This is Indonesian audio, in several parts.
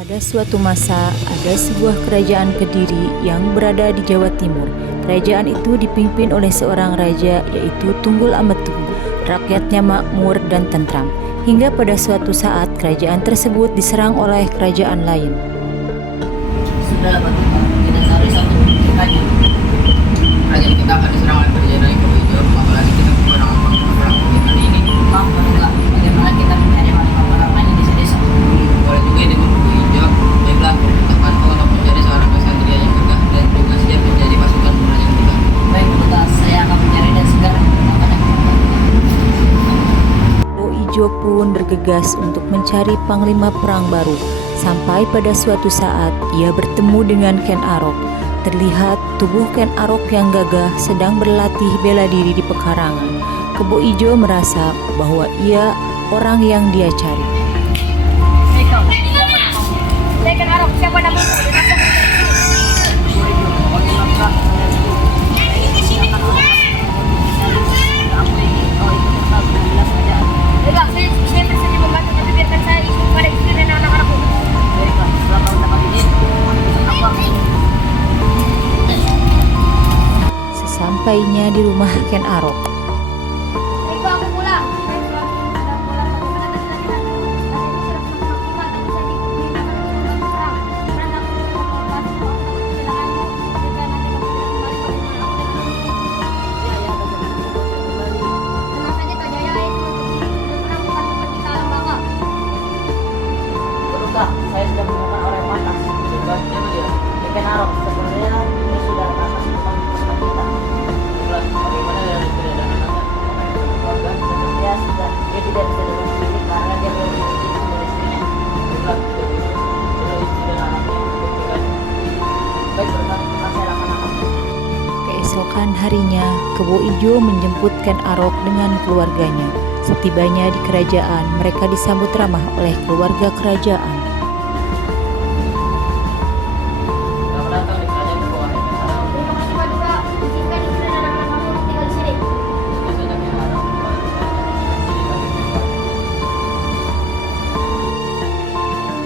Pada suatu masa, ada sebuah kerajaan Kediri yang berada di Jawa Timur. Kerajaan itu dipimpin oleh seorang raja, yaitu Tunggul Ametung. Rakyatnya makmur dan tentram, hingga pada suatu saat kerajaan tersebut diserang oleh kerajaan lain. Sudah dapat kita cari satu titikanya. Kerajaan kita akan diserang oleh kerajaan lain kalau hijau, apalagi kita kekurangan orang bagaimana ini. Maaf enggak, bagaimana kita mencari orang lain di desa-desa? Boleh juga dengan buku hijau. Baiklah, perintahkan kau untuk menjadi seorang kesatria yang gagah dan juga siap menjadi pasukan kerajaan kita. Baik, Buta, saya akan mencari dan segera akan Kebo Ijo pun bergegas untuk mencari panglima perang baru. Sampai pada suatu saat ia bertemu dengan Ken Arok. Terlihat tubuh Ken Arok yang gagah sedang berlatih bela diri di pekarangan. Kebo Ijo merasa bahwa ia orang yang dia cari. Saya Ken Arok, siapa namamu? Baiklah, saya bersedia membantu, tapi biarkan saya ikut kepada istri dan anak-anakku. Baiklah, setelah kau dapat izin, apa? Sesampainya di rumah Ken Arok, Baiklah, aku pulang. Saya sudah pulang. Bagaimana tadi latihan? Latihan sudah semaksimal, tapi saya diminta untuk perang. Karena aku sudah melepas kecelakanmu. Jika nanti kamu tidak kembali, bagaimana aku dengan kamu? Tenang saja, Kak Jaya, itu untuk perang bukan seperti kalang baka. Buta, saya sudah menemukan orang yang pantas. Sebabnya dia, Ken Arok, sebenarnya ini sudah atas tentang pasukan kita. Baiklah, bagaimana dengan istri dan anak-anak? Keluarga, dia sudah, dia tidak bisa datang ke sini karena dia belum memiliki istri dan istrinya. Baiklah, sudah istri dan anaknya berpegang. Baik, Buta, saya laksanakan. keesokan harinya Kebo Ijo menjemput Ken Arok dengan keluarganya. Setibanya di kerajaan, mereka disambut ramah oleh keluarga kerajaan. Selamat datang di kerajaan bawah Ken Arok. Terima kasih, Paduka. Izinkan istri dan anak-anak kamu untuk tinggal di sini. Tentu saja Ken Arok.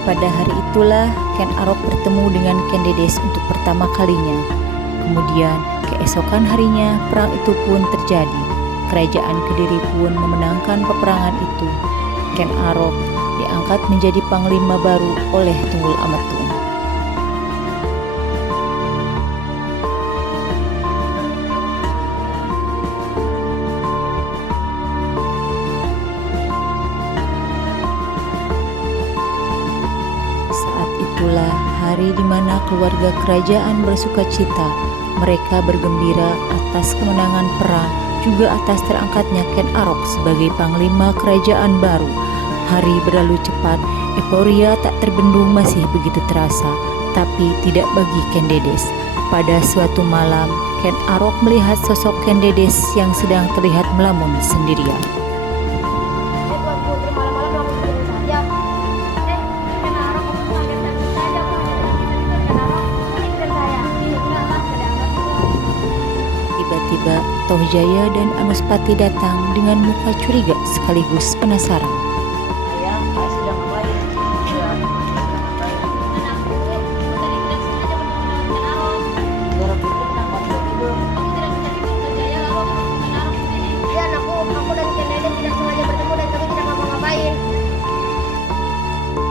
Pada hari itulah Ken Arok bertemu dengan Ken Dedes untuk pertama kalinya. Kemudian keesokan harinya perang itu pun terjadi. Kerajaan Kediri pun memenangkan peperangan itu. Ken Arok diangkat menjadi panglima baru oleh Tunggul Ametung. Saat itulah hari di mana keluarga kerajaan bersukacita. Mereka bergembira atas kemenangan perang, juga atas terangkatnya Ken Arok sebagai panglima kerajaan baru. Hari berlalu cepat, euforia tak terbendung masih begitu terasa, tapi tidak bagi Ken Dedes. Pada suatu malam, Ken Arok melihat sosok Ken Dedes yang sedang terlihat melamun sendirian. Tuanku, malam-malam kamu tidur saja. Ken Arok, kamu panggil saja. Aku hanya dengan kita tidur, Ken Arok. Ini dan saya. Ini enggak sedang Tiba-tiba Tohjaya dan Anuspati datang dengan muka curiga sekaligus penasaran. Ayah sedang ngapain? Ya, anakku. Tadi tidak sengaja bertemu dengan Ken Arok. Dorong itu kenapa tidak tidur? Aku tidak bisa tidur saja ya, lalu aku masuk Ken Arok di sini. Ya, anakku. Aku dan Ken Dedes tidak sengaja bertemu dan kami tidak ngapa-ngapain.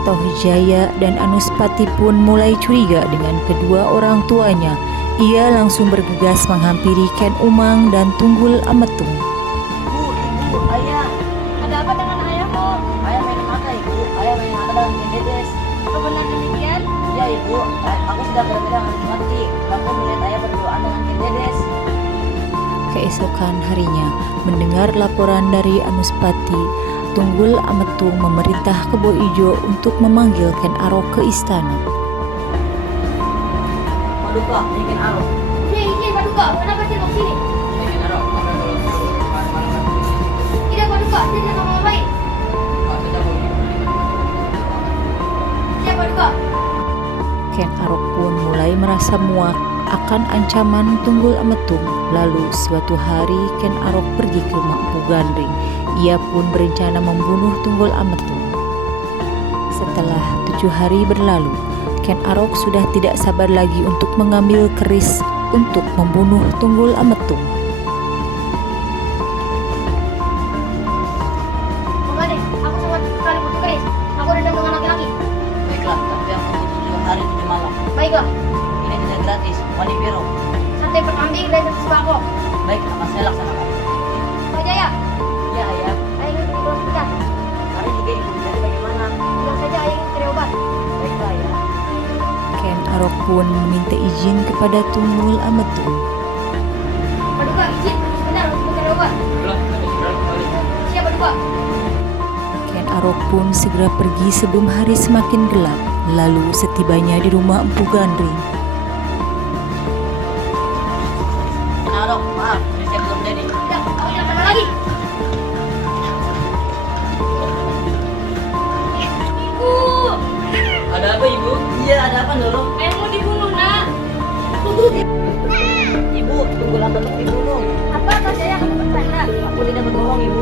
Tohjaya dan Anuspati pun mulai curiga dengan kedua orang tuanya. Ia langsung bergegas menghampiri Ken Umang dan Tunggul Ametung. Ibu, ayah. Ada apa dengan ayahmu? Ayah main mata, Ibu. Ayah main mata dengan Ken Dedes. Apa benar demikian? Ya, Ibu. Aku sudah berbeda dengan mati. Aku melihat ayah berduaan dengan Ken Dedes. Keesokan harinya, mendengar laporan dari Anuspati, Tunggul Ametung memerintah Kebo Ijo untuk memanggil Ken Arok ke istana. Paduka, ini Ken Arok. Izin, Paduka. Kenapa sih mau sini? Ini Ken Arok. Apa yang belum malam-malam di sini? Tidak, Paduka. Saya tidak mau ngapain. Pak sudah boleh. Siapa, Paduka? Ken Arok pun mulai merasa muak akan ancaman Tunggul Ametung. Lalu suatu hari Ken Arok pergi ke rumah Empu Gandring. Ia pun berencana membunuh Tunggul Ametung. Setelah 7 hari berlalu, Ken Arok sudah tidak sabar lagi untuk mengambil keris untuk membunuh Tunggul Ametung. Mama deh, aku sama sekali butuh keris. Aku dendam dengan laki-laki. Baiklah, tapi yang tunggu 7 hari 7 malam. Baiklah, Ini tidak gratis, Wani Biro. sate perkambing dan sate sembako. Baik, akan saya laksanakan. Pak Jaya, Ya, ayah. ayah ingin beli bola sebentar. Hari juga ibu, jadi bagaimana? Bilang saja ayah ingin cari obat. Baiklah, ya. Ken Arok pun meminta izin kepada Tunggul Ametung. Paduka, izin sebentar untuk mencari obat. Belum, kami segera kembali. Siap, Paduka. Ken Arok pun segera pergi sebelum hari semakin gelap. Lalu setibanya di rumah Empu Gandring, Narok, maaf, ini saya belum jadi. Tidak, aku tidak pernah lagi. Ibu, Ada apa, Ibu? Iya, ada apa, Nurul? ayah mau dibunuh, nak. Ibu, tunggu lama untuk dibunuh. Apa Pak Jaya kamu bercanda? Aku tidak berbohong, Ibu.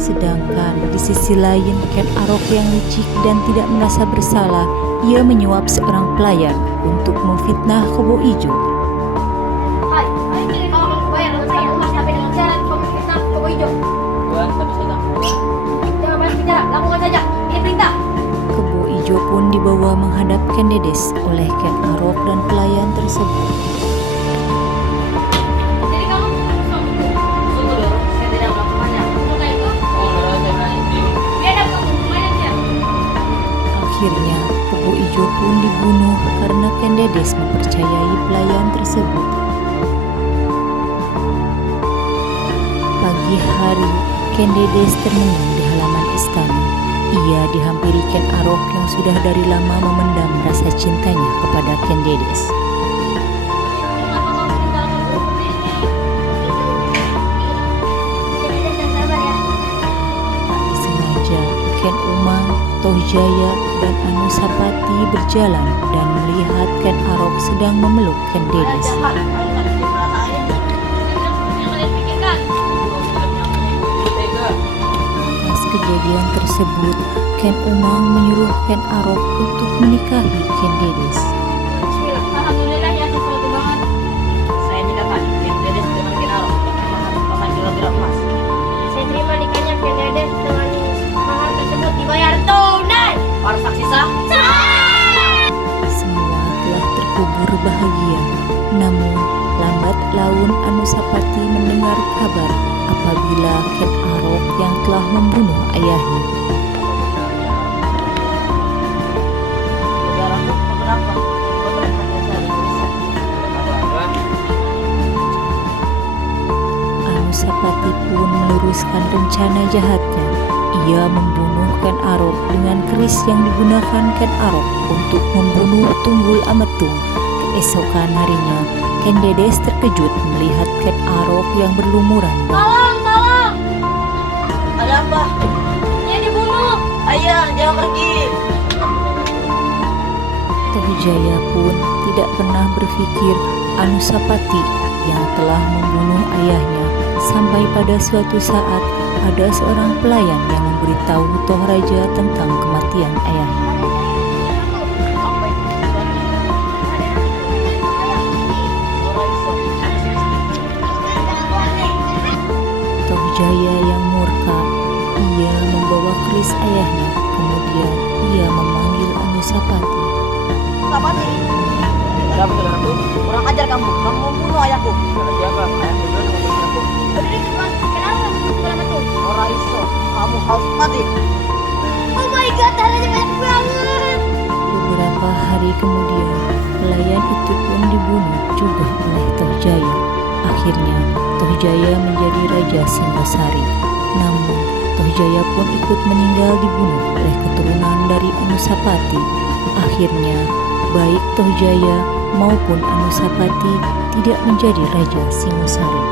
sedangkan di sisi lain Ken Arok yang licik dan tidak merasa bersalah, ia menyuap seorang pelayan untuk memfitnah Kebo Ijo. Hai, ayah ingin kamu membayar dengan saya emas tapi dengan syarat kamu fitnah Kebo Ijo. Tuan, tapi saya tak mau. Jangan banyak bicara, lakukan saja. Ini perintah. Kebo Ijo pun dibawa menghadap Ken Dedes oleh Ken Arok dan pelayan tersebut. Jadi kamu suamiku. Tunggu, Nurul, saya tidak melakukannya. Karena itu, Oh, Nurul, saya berani sendiri. biarkan kamu lumayan dia. Akhirnya Kebo Ijo pun dibunuh karena Ken Dedes mempercayai pelayan tersebut. Pagi hari, Ken Dedes termenung di halaman istana. Ia dihampiri Ken Arok yang sudah dari lama memendam rasa cintanya kepada Ken Dedes. Kenapa kamu meninggalkan aku seperti ini? Jadi jangan sabar ya. Tak disengaja, Ken Umang, Toh Jaya, dan Anusapati berjalan dan melihat Ken Arok sedang memeluk Ken Dedes. Jahat, kamu tak bisa merasain. Tidak seperti yang kalian pikirkan. Ibu, aku sudah menyampaikan, Ibu. Tega. Atas kejadian tersebut, Ken Umang menyuruh Ken Arok untuk menikahi Ken Dedes. Bismillah. Alhamdulillah ya, sesuatu banget. Saya nikahkan Ken Dedes dengan Ken Arok dengan mahar 4 kilogram emas. Saya terima nikahnya Ken Dedes dengan mahar tersebut dibayar tunai. Para saksi sah. Semua telah terkubur bahagia. Namun, lambat laun Anusapati mendengar kabar apabila Ken Arok yang telah membunuh ayahnya. Saudaraku, beberapa. Beberapa biasa di Indonesia. Anusapati pun meluruskan rencana jahatnya. Ia membunuh Ken Arok dengan keris yang digunakan Ken Arok untuk membunuh Tunggul Ametung. Keesokan harinya, Ken Dedes terkejut melihat Ken Arok yang berlumuran darah. Tolong. Ada apa? Dia dibunuh. Ayah, jangan pergi. Toh Jaya pun tidak pernah berpikir Anusapati yang telah membunuh ayahnya, sampai pada suatu saat ada seorang pelayan yang memberitahu Toh Raja tentang kematian ayahnya. Apa itu? Toh Jaya yang murka, ia membawa keris ayahnya, kemudian ia memanggil Anusapati. Apa nih? Ada apa, saudaraku? Kurang ajar kamu. Kamu membunuh ayahku. Saudara siapa? Ayahku dulu membunuh aku. Kenapa kamu tuh? Ora iso. Kamu harus mati. Oh my god, darahnya banyak banget. Beberapa hari kemudian, pelayan itu pun dibunuh juga oleh Toh Jaya. Akhirnya, Toh Jaya menjadi Raja Singosari. Namun, Toh Jaya pun ikut meninggal dibunuh oleh keturunan dari Anusapati. Akhirnya, baik Toh Jaya maupun Anusapati tidak menjadi Raja Singosari.